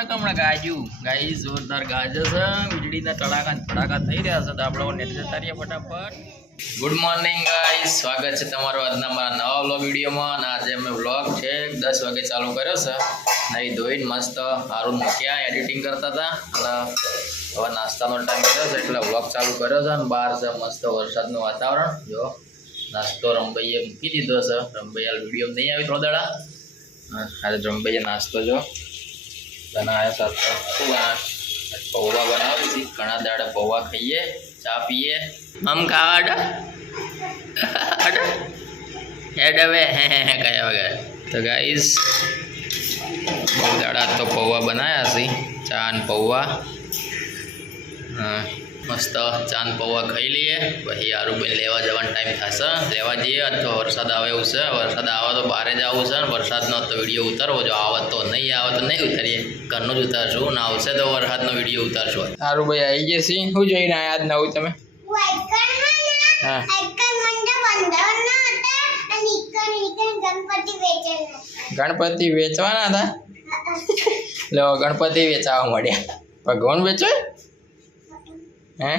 ને હમણાં ગાજુ ગાઈ જોરદાર ગાજે છે વીજળીના તડાકા થઈ રહ્યા છે તો આપણે નેટ જતા રહીએ ફટાફટ. ગુડ મોર્નિંગ ગાઈસ, સ્વાગત છે તમારો આજના મારા નવા વ્લોગ વિડીયોમાં. અને આજે અમે વ્લોગ છે 10 વાગે ચાલુ કર્યો છે. નહીં ધોઈને મસ્ત હારું મૂક્યા એડિટિંગ કરતા હતા અને હવે નાસ્તાનો ટાઈમ કર્યો છે એટલે વ્લોગ ચાલુ કર્યો છે. અને બહાર છે મસ્ત વરસાદનું વાતાવરણ. જો નાસ્તો રંભાઈએ મૂકી દીધો છે. રંભાઈ વિડીયો નહીં આવી થોડા દાડા. આજે રંભાઈએ નાસ્તો જો બનાવ્યા સાથે શું બનાવે પૌવા બનાવે છે. ઘણા દાડા પૌવા ખાઈએ, ચા પીએ. આમ ખાવા અડો હેડ હવે કયા વગર તો ગાઈસ બહુ દાડા તો પૌવા બનાવ્યા છે. ચા ને પૌવા મસ્ત ચા ને પૌવા ખાઈ લઈએ. પછી આરુબેન લેવા જવાનો ટાઈમ થશે, લેવા જઈએ. તો વરસાદ આવે એવું છે. વરસાદ આવે તો બહાર જ આવું છે. વરસાદનો તો વિડીયો ઉતારવો, જો આવે તો નહીં આવે તો નહીં ઉતારીએ, ઘરનું જ ઉતારશું. ને આવશે તો વરસાદનો વિડીયો ઉતારશું. આરુભાઈ આવી ગયા છે. શું જોઈને આવ્યા આજ નવું તમે? હા ગણપતિ વેચવાના હતા. લો ગણપતિ વેચાવા મળ્યા. ભગવાન વેચો હે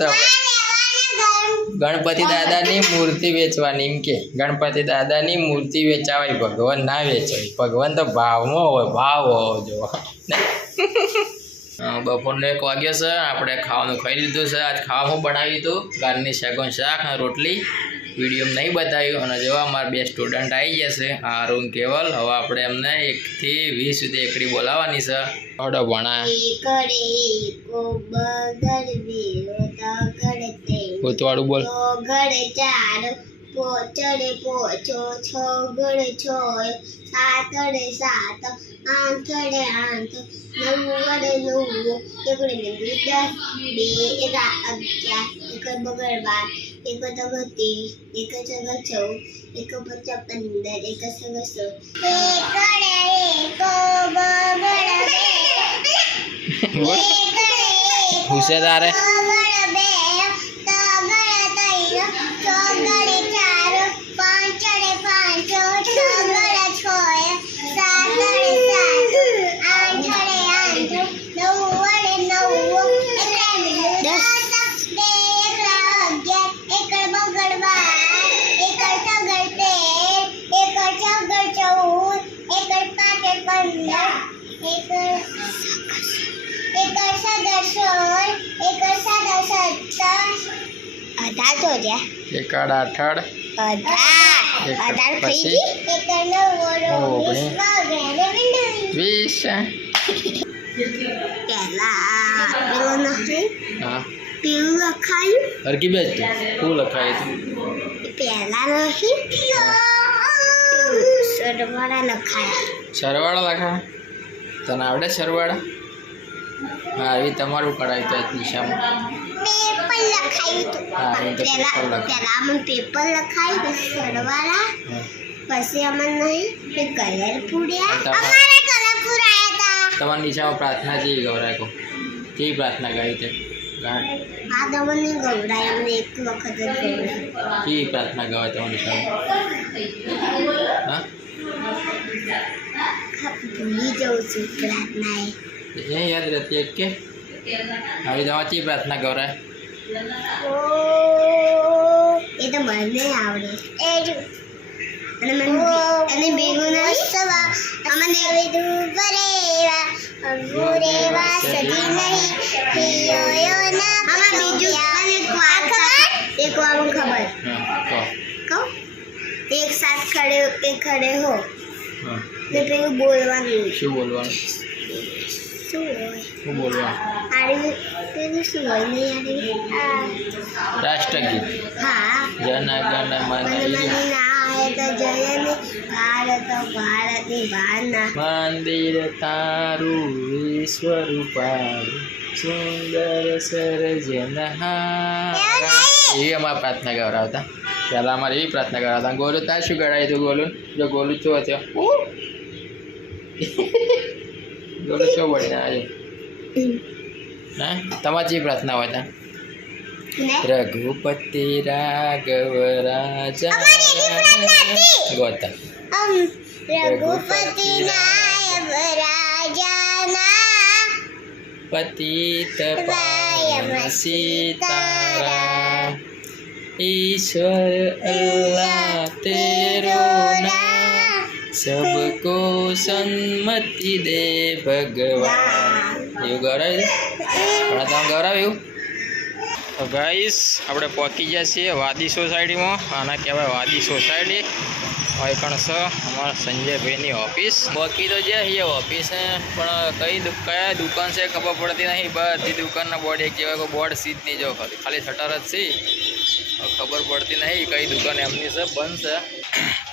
તો ગણપતિ દાદાની મૂર્તિ વેચવાની એમ કે ગણપતિ દાદાની મૂર્તિ વેચાવાય, ભગવાન ના વેચાય. ભગવાન તો ભાવમાં હોય, ભાવ હોવો જો. બપોરનો 1 વાગ્યો છે. આપણે ખાવાનું ખાઈ લીધું છે. આજ ખાવાનું બનાવ્યું હતું ગારની શાકનું શાક અને રોટલી. વિડીયો નહીં બતાવ્યું. અને જેવા અમારા 2 સ્ટુડન્ટ આવી ગયા છે, આરુન કેવલ. હવે આપણે એમને 1 થી 20 સુધી એકડી બોલાવવાની છે. ઓડો ભણા ભૂતવાળું બોલ. પોચડે પોચો છગડે છોય સાતડે સાત આઠડે આઠ નવડે નવ એકડે ને 10 2 એકા 11 એક બગડ 12 એક તગ 30 એક ચગ 14 એક પચા 15 એક સગ 16 એકડે એક બગડ હુસેદારે એકાડ 18 પછી 20 હા પેલું લખાયું હરકી બેજ તું લખાયું પેલા નહીં સરવાળા લખાયા. સરવાળા લખાયા તને આવડે સરવાળા? હા એવી તમારું કરાયું તો દિશામાં પેપર લખાયું પછી સરવાળા પછી અમને નહીં કલર પૂર્યા. તમારી દિશામાં પ્રાર્થના જેવી ગવરાય કહો કેવી પ્રાર્થના ગાઈ તે? આ તમને ગવરાય અમને એક વખત જ ગવરાય. કેવી પ્રાર્થના ગવાય તમારી દિશામાં? હા ભૂલી જાઉં છું પ્રાર્થના એ યાદ રહેતી એક કે આવી જવાથી પ્રાર્થના ગવરાય? એ તો મને આવડે અને મને બેગું નહીં અમને દુબરેવા અગુરેવા સદી નહીં હિયો ના આમાં બીજું મને એક વાર ખબર કહો એક સાથ ખડે હો ને પેલું બોલવાનું. શું બોલવાનું? શું બોલવાનું? આડી પેલું શું હોય નહીં આડી રાષ્ટ્રગીત. હા જન ગણ મન ભારતની ભાના મંદિર તારું વિશ્વરૂપારું સુંદર સર્જનહારા. એવી અમારે પ્રાર્થના ગવરાવતા. પહેલાં અમારે એવી પ્રાર્થના ગવરાવતા. ગોલું તાર શું ગળાયું હતું? ગોલું જો ગોલું શું હતો? ગોલું શું બળીને આજે હા તમારી જે પ્રાર્થના હોય તા રઘુપતિ રાઘવ રાજા ગોતા રઘુપતિ રાઘવ રાજા पतित पावन सीताराम ईश्वर अल्लाह तेरो नाम सबको सन्मति दे भगवान એવું ગવરાવ્યું પણ તમે ગવરાવ્યું તો ગાઈસ આપણે પહોંચી ગયા છીએ વાદી સોસાયટીમાં આના કહેવાય વાદી સોસાયટી કણ છે અમારા સંજયભાઈની ઓફિસ બાકી તો જ્યાં છીએ ઓફિસ પણ કયા દુકાન છે ખબર પડતી નહીં બધી દુકાનના બોર્ડ એક જેવા કોઈ બોર્ડ સીધ નહીં જો ખાલી શટર જ છે ખબર પડતી નહીં કઈ દુકાન એમની છે બંધ છે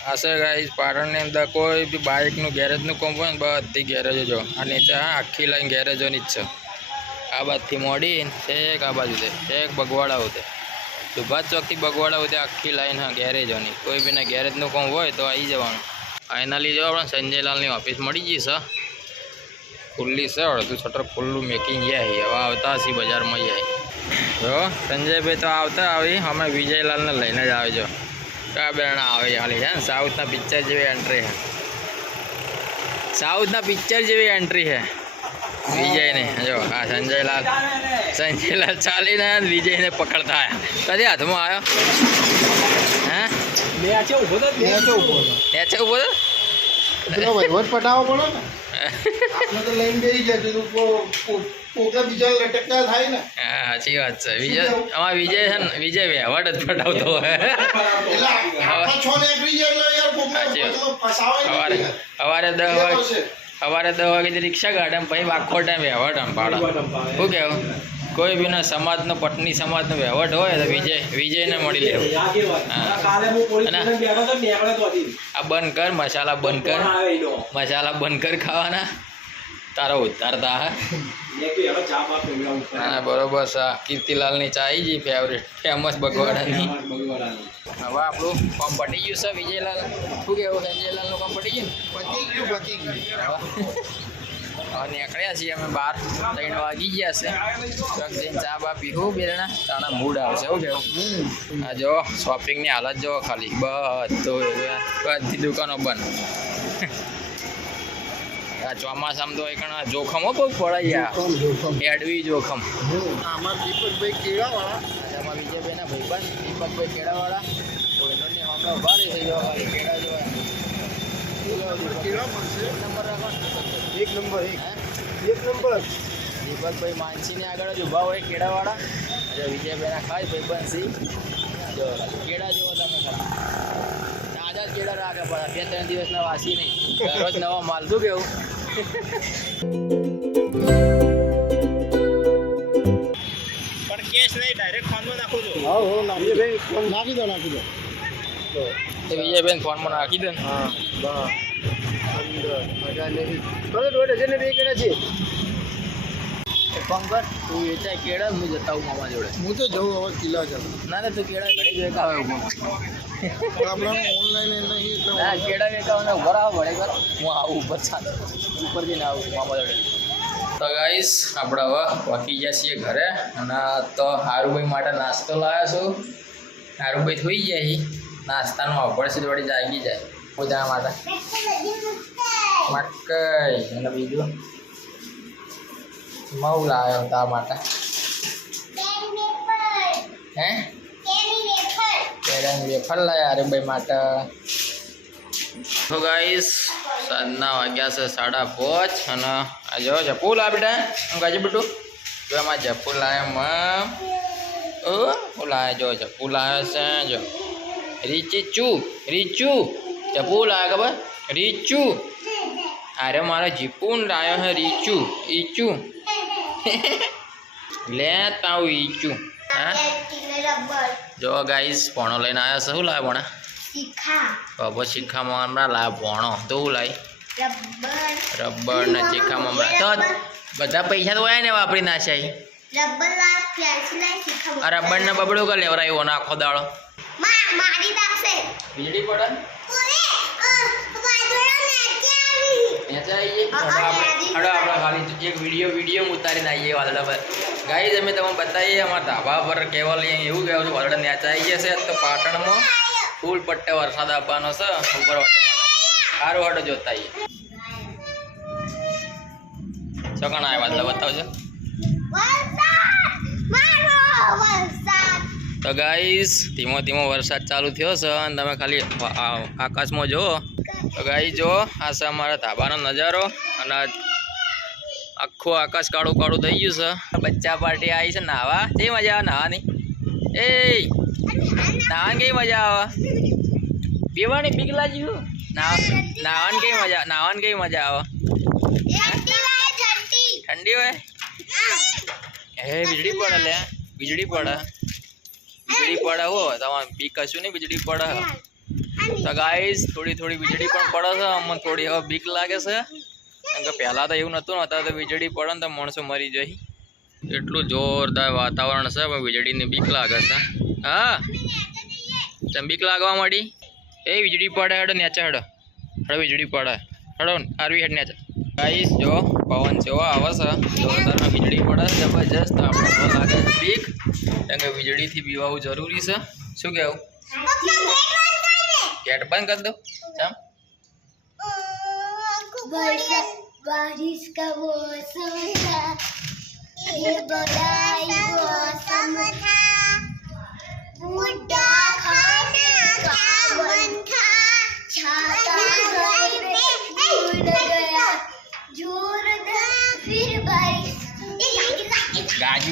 આ છે ગાઈસ પાટણની અંદર કોઈ બી બાઇકનું ગેરેજનું કામ હોય ને બધી ગેરેજો જો આ નીચે આખી લાઈન ગેરેજોની જ છે આ બાજુથી મોડી છેક આ બાજુ છે છેક બગવાડા હોતે સુભાષ ચોકથી બગવાડા હોતે આખી લાઈન હા ગેરેજોની કોઈ બીને ગેરેજનું કામ હોય તો આવી જવાનું એના લીધે આપણે સંજયલાલની ઓફિસ મળી ગઈ છે ખુલ્લી છે અડધું શટર ખુલ્લું મેકિંગ જાય હવે આવતા હશે બજારમાં જાય જો સંજયભાઈ તો આવતા આવી અમે વિજયલાલને લઈને જ આવે જો કા બેરણા આવે ખાલી છે ને સાઉથના પિક્ચર જેવી એન્ટ્રી છે સાઉથના પિક્ચર જેવી એન્ટ્રી છે વિજયને જો આ સંજયલાલ ચાલીને વિજયને પકડતા આવ્યા કદી હાથમાં આવ્યો હે નેચે ઉભો તો વહીવટ પટાવો પડે ને આપણે તો લઈને બેસી જાય પોતા બીજા લટકતા થાય ને હા સાચી વાત છે વિજય અમારા વિજય છે ને વિજય વહેવટ જ પટાવતો હોય સવારે 10 વાગે રિક્ષા કાઢે પછી આખો ટાઈમ વહેવટ આમ પાડે શું કહેવું કોઈ બીનો સમાજનો પટની સમાજનો વહેવટ હોય તો વિજયને મળી લેવું આ બંધ કર મસાલા બંધ કર ખાવાના તારો ઉતારતા હા બરોબર છે કીર્તિલાલની ચા આવી ગઈ ફેમસ બગવાડાની હવે આપણું કામ પટી ગયું છે વિજયલાલ શું કહેવું સંજયલાલનું કામ પટી ગયું હવે નીકળ્યા છીએ અમે 3 વાગી ગયા છે ટ્રક જઈને ચા બા પીવું બેરણા તાણા મૂડ આવશે એવું કેવું આ જો શોપિંગની હાલત જો ખાલી બધી દુકાનો બંધ આ ચોમાસામાં તો એક જોખમો બહુ પડે યાર એડવી જોખમ આમાં દીપકભાઈ કેળાવાળા આમાં વિજયભાઈના ભાઈબંધ દીપકભાઈ કેળાવાળા કોઈનોની હમણાં ઉભા રહી થઈ જવા કેળા જોવા કેળા મળશે નંબર રાખો એક નંબર દીપકભાઈ માનસીની આગળ જ ઊભા હોય કેળાવાળા વિજયભાઈના ખાસ ભાઈબંધ સી જો કેળા જોવો તમે ખાલી તાજા કેળા રાખે પણ 2-3 દિવસના વાસી નહીં દરરોજ નવા માલ શું કેવું પણ કેશ નહીં ડાયરેક્ટ ફોનમાં નાખું છું નાખી દો તો વિજયભાઈ ફોનમાં નાખી દે ને હા બસ 15 ડઝન બે કેળા છે પંકજ તું વેચાય કેળા હું જતા હું મામા જોડે હું તો જઉં હવે કિલ્લા ચાલુ ના તું કેળા ઘડી વેકાવે આપણે ઓનલાઈન નહીં એટલે ના કેળા વેકાવે ઉભા આવો ભડે કર હું આવું ઉપર સાથે ઉપર જઈને આવું મામા જોડે તો ગાઈસ આપણે હવે વાગી ગયા છીએ ઘરે અને તો હારુભાઈ માટે નાસ્તો લાવ્યા છું હારુભાઈ થઈ જાય નાસ્તાનું અભડશે જોડી જાગી જાય પૂજા માટે મકઈ અને બીજું મઉ લાવ્યો તા માટે હે કેળાની વેફર લાવ્યા હારુભાઈ માટે તો ગાઈસ સાંજના વાગ્યા છે 5:30 અને આ જો જપુ લા બેટા હું કાજે બેટું જો એમાં જપુ લાવ્યા લાવ્યા જો જપુ લાવ્યા છે જો રીચુ જપુ લાવ્યા ખબર રીચુ અરે મારો જીપુન લાવ્યો હે ઈચુ લે તાવ ઈચુ હા જો ગાઈસ ભણો લઈને આવ્યા છે શું લાવ્યા ભણા બાબો શીખામાં હમણાં લાવ ભણો તો હું લાવી રબર ને શીખામાં હમણાં તો બધા પૈસા તો હોય ને વાપરી નાખ્યા આ રબર ને બબડું કર લેવરાયો ને આખો દાડો વીજળી પડે ખાલી એક વિડીયો ઉતારીને આવીએ વાદળા પર ગાઈસ અમે તમને બતાવીએ અમારા ધાબા પર કેવલ એવું કહેવું છે વાદળા નેચા આવી જશે તો પાટણમાં ફૂલ પટ્ટે વરસાદ આપવાનો છે ઉપર સારું વાટો જોતા આવીએ ચોકણ આવ્યા વાદળા બતાવજો તો ગાઈસ ધીમો ધીમો વરસાદ ચાલુ થયો છે અને તમે ખાલી આકાશમાં જુઓ તો ગાઈસ જો આ છે અમારા ધાબાનો નજારો અને આખું આકાશ કાળું કાળું થઈ ગયું છે બચ્ચા પાર્ટી આવી છે નાહવા કઈ મજા આવે નાહવાની એ નાહવાની કઈ મજા આવે પીવાની બીક લાગ્યું નાહવાની કઈ મજા આવે ઠંડી હોય હે વીજળી પડે લે વીજળી પડે હો તમારે બીક કશું નહીં વીજળી પડે તો ગાઈસ થોડી થોડી વીજળી પણ પડે છે અમને થોડી હવે બીક લાગે છે કેમ કે પહેલાં તો એવું નહોતું ને અત્યારે તો વીજળી પડે ને તો માણસો મરી જાય એટલું જોરદાર વાતાવરણ છે પણ વીજળીની બીક લાગે છે હા તમે બીક લાગવા માંડી એ વીજળી પડે હેડો નેચે હેડો વીજળી પડે હેડો આરવી હેડ નેચે ગાઈસ જો પવન જેવો આવે છે જોરદારમાં વીજળી પડે જબરજસ્ત આપણે ન લાગે છે બીક કેમ કે વીજળીથી બીવાવું જરૂરી છે શું કહેવું ગેટ બંધ કરી દો ચમ बारिश का मौसम था ये बड़ा मौसम था बुड्ढा खाने का मन था छाता घर पे उड़ गया जोरदार फिर बारिश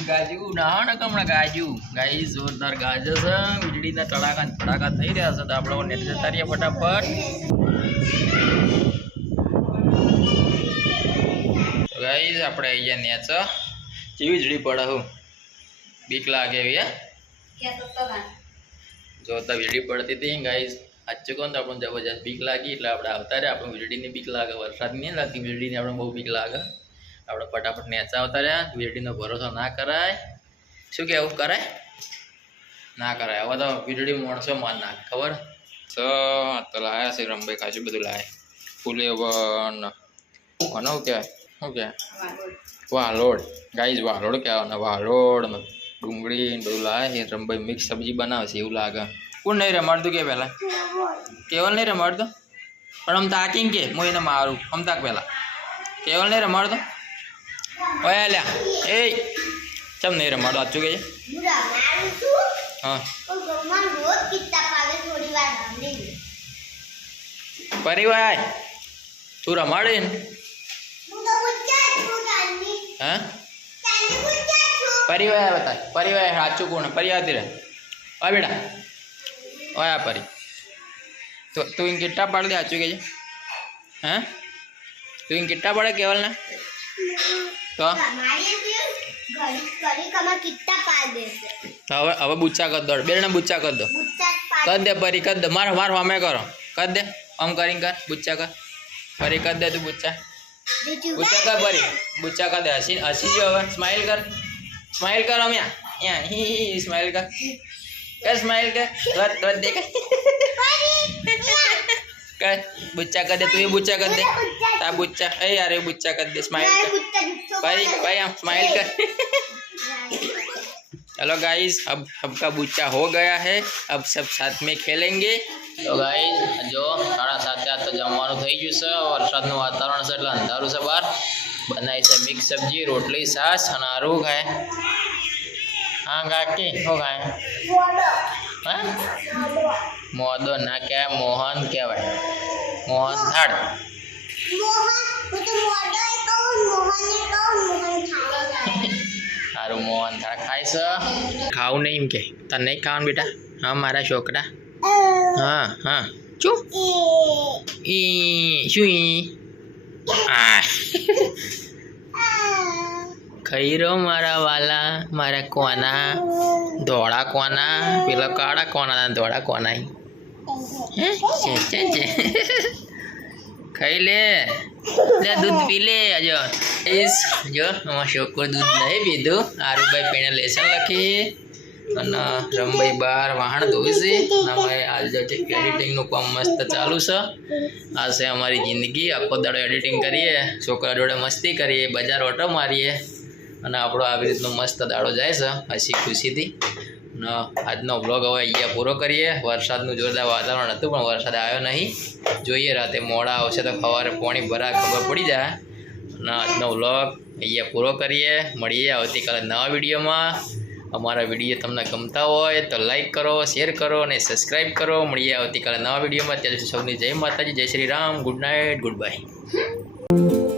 ગાજુ ના ને કમણા ગાજુ ગાઈ જોરદાર ગાજે છે વીજળીના તડાકા ફટાકા થઈ રહ્યા છે તો આપણે નેટ જતા રહીએ ફટાફટ ગાઈસ આપણે અહીંયા નેચ જેવી વીજળી પડે હું બીક લાગે એવી જો તો વીજળી પડતી હતી ગાઈસ સાચું કહું તો આપણને જબરજસ્ત બીક લાગી એટલે આપણે આવતા રહ્યા આપણે વીજળીની બીક લાગે વરસાદ નહીં લાગતી વીજળીની આપણે બહુ બીક લાગે આપણે ફટાફટ નેચા આવતા રહ્યા વીજળીનો ભરોસો ના કરાય શું કહેવું કરાય ના કરાય હવે તો વીજળી માણસો માન નાખે ખબર તો લાયા છે રમભાઈ ખાસું બધું લાય ફૂલેવન કોને શું કહેવાય શું કહેવાય વાલોડ ગાઈઝ વાલોડ કહેવાય વાલોડ ડુંગળી બધું લાવે રમભાઈ મિક્સ સબ્જી બનાવે છે એવું લાગે કોણ નહીં રમાડતું કે પહેલાં કેવલ નહીં રમાડતો પણ આમ તાકીને કે હું એને મારું આમ તાક પહેલાં કેવલ નહીં રમાડતો ઓય લ્યા એ ચમ નહીં રમાડો સાચું કે હા પરિવાર તું રમાડે ને હા પરિવાર બતા પરિવાર સાચું કોણ પરિવાર રહે ઓય બેટા ઓય પરી તો તું ઇન કિટ્ટા પાડ દે સાચું કે હા તું ઇન કિટ્ટા પાડે કેવલ ના તો હવે બુચ્ચા કર દો બેને બુચ્ચા કર દો કર દે પરી કર દે માર વામે કરો કર દે આમ કરીને કર બુચ્ચા કર પરી કર દે તું બુચ્ચા કર પરી બુચ્ચા કર દે હસી જો હવે સ્માઈલ કર અમે હી સ્માઈલ કર સ્માઈલ કર દેખ કર બુચ્ચા કર દે તું બુચ્ચા કર દે તા બુચ્ચા એ यार ये बच्चा कर दे स्माइल कर भाई हम स्माइल कर चलो गाइस अब सबका बुच्चा हो गया है अब सब साथ में खेलेंगे तो गाइस जो 7:30 તો જમવાનું થઈ ગયું છે વરસાદનું વાતાવરણ છે એટલે અંધારું છે બહાર બનાવી છે મિક્સ સબ્જી રોટલી છાશ અને આરું ખાય હા કાકી શું ખાય હા મોદો ના કહેવાય મોહન કહેવાય મોહન થાળ સારું મોહન થાળ ખાય છે ખાવું નહીં એમ કે તને નહીં ખાવાનું બેટા હા મારા છોકરા હા હા શું શું આ ખાઈ રહ્યો મારા વાલા મારા કોના ધોળા કોના પેલા કાળા કોના ધોળા કોના હે ખાઈ લે દૂધ પી લે જો જો અમારા છોકરો દૂધ નહીં પીધું આરુભાઈ પેણે લેસન લખી અને રમભાઈ બહાર વાહણ ધોવે છે અમે આજે એડિટિંગનું કામ મસ્ત ચાલુ છે આ છે અમારી જિંદગી આખો દાડો એડિટિંગ કરીએ છોકરા જોડે મસ્તી કરીએ બજાર ઓટો મારીએ અને આપણો આવી રીતનો મસ્ત દાડો જાય છે હસી ખુશીથી અને આજનો બ્લોગ હવે અહીંયા પૂરો કરીએ વરસાદનું જોરદાર વાતાવરણ હતું પણ વરસાદ આવ્યો નહીં જોઈએ રાતે મોડા આવશે તો સવારે પાણી ભરા ખબર પડી જાય ના આજનો વ્લોગ અહીંયા પૂરો કરીએ. મળીએ આવતીકાલે નવા વિડીયોમાં. અમારા વિડીયો તમને ગમતા હોય તો લાઈક કરો, શેર કરો અને સબસ્ક્રાઈબ કરો. મળીએ આવતીકાલે નવા વિડીયોમાં. ત્યાં સુધી સૌની જય માતાજી, જય Shri Ram, good night, good bye.